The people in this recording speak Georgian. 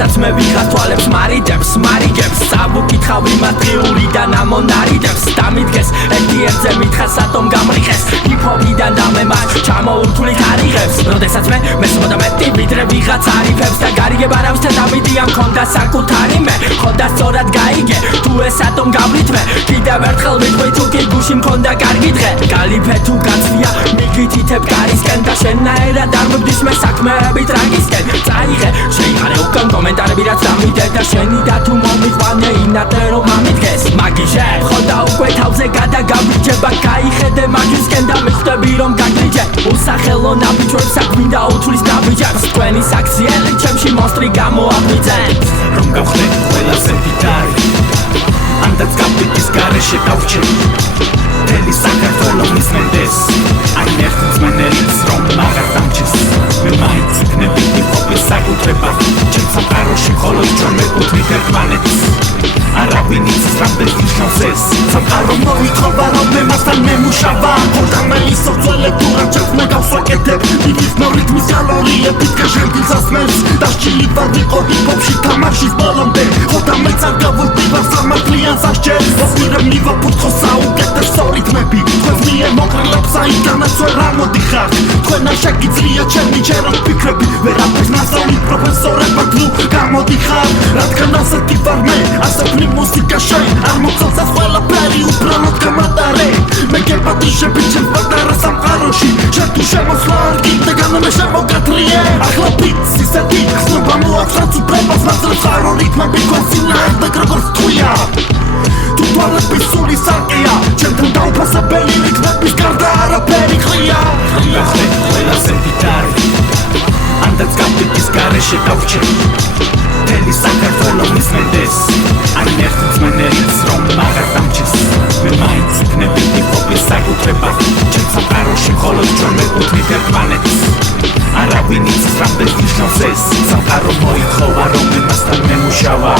როდესაც მე ვიღარ თვალებს მარიგებს წავუკითხავ იმას დღიურიდან ამონარიდებს დამიდგეს ერთიერთზე მითხა სატომ გამრიხეს ჰიპ-ჰოპიდან დამემას ჩამოუთვლით არიღებს როდესაც მე მესმოდა მეტი ვიდრე ვიღაც არიფებს და გარიგებ არავისთან დავიდია მქონდა საკუთარი მე ხოდა სწორად გაიგე თუ ეს სატომ გავლით მე კიდევ ერთხელ ვიტყვი თუ კი გუში მქონდა კარგი დღე გალიფე თუ გაცვია მიგითითებ კარისკენ და შენნაირად არ მივდის მე საქმეებით რაგისკენ წაიღე შეიხარე უკან კომენტარები რაც დამიდე და შენი და თუ მომიყვანე ინატე რომ ამიდგეს მაგიჟე ხოდა უკვე თავზე გადაგაბიჯება გაიხედე მაგისკენ და მიხვდები რომ გაგლიჯე უსახელო ნაბიჯებს საქმიდა უთვლის ნაბიჯებს თქვენი საქციელი ჩემში მონსტრი გამოაღვიძენ რომ გავხდე ყველაზე დიდარი ანდაც გაბიჯის გარეშე დავჩე მთელი საქართველო მისმენდეს აი ერთ ძმენელიც რომ აღარ დამჩეს მე მაინც იქნები ჰიპ-ჰოპის საკუთრება ჩემ სამყაროში მხოლოდ ჩვენ მეკუთვნით ერთმანეთს არავინ იცის რამდენ ნიშნავს ეს სამყარო მოითხოვა რომ მე მასთან მემუშავა ხორდამელი სოციალე თუ რა ჩემს მე გავსვაკეთებ მიგიხნო რიტმის კალორიებით გაჟენდილ სასმელს დასჭილი ვარ ვიყო ჰიპ-ჰოპში თამაშის ბოლომდე ხორდამეც არ გავუვდივარ სამართლიან სასჯელს ოფირებ მივაფუთხო საუკეთესო რიტმები თქვენს მიერ მოკრილებს საიდანაც ვერ ამოდიხართ თქვენ არ შეგიძლია ჩემი ჯერო ფიქრები ვერაფერს ნასწავლი პროფესორებად ნუ გამოდიხარ რადგან ასეთი ვარ მე ასეთი მუსიკა შენ არ მოგწონს ყველაფერი უბრალოდ გამატარე მე გეპატიჟები ჩემს პატარა სამყაროში შენ თუ შემოსვლა არ გინდა მე შემოგათრიე ახლა ფიც ისეთი ხსნობა მოაქვს რაც უბრალოდ მასწავლებს ხარო რიტმები კონსილარდ როგორც თქვია თუ თვალების სული სარკეა ჩემთან დაუფასებელი რიტმების გარდა არაფერი ყრია გახდე ყველაზე დიდარი ანდაც გაბიჯის გარეშე დავჩე მთელი საქართველო მისმენდეს აი ერთ ძმენელიც რომ აღარ დამჩეს მე მაინც იქნები ჰიპ-ჰოპის საკუთრება ჩემ სამყაროში მხოლოდ ჩვენ მეკუთვნით ერთმანეთს არავინ იცის რამდენ ნიშნავს ეს სამყარო მოითხოვა რომ მე მასთან მემუშავა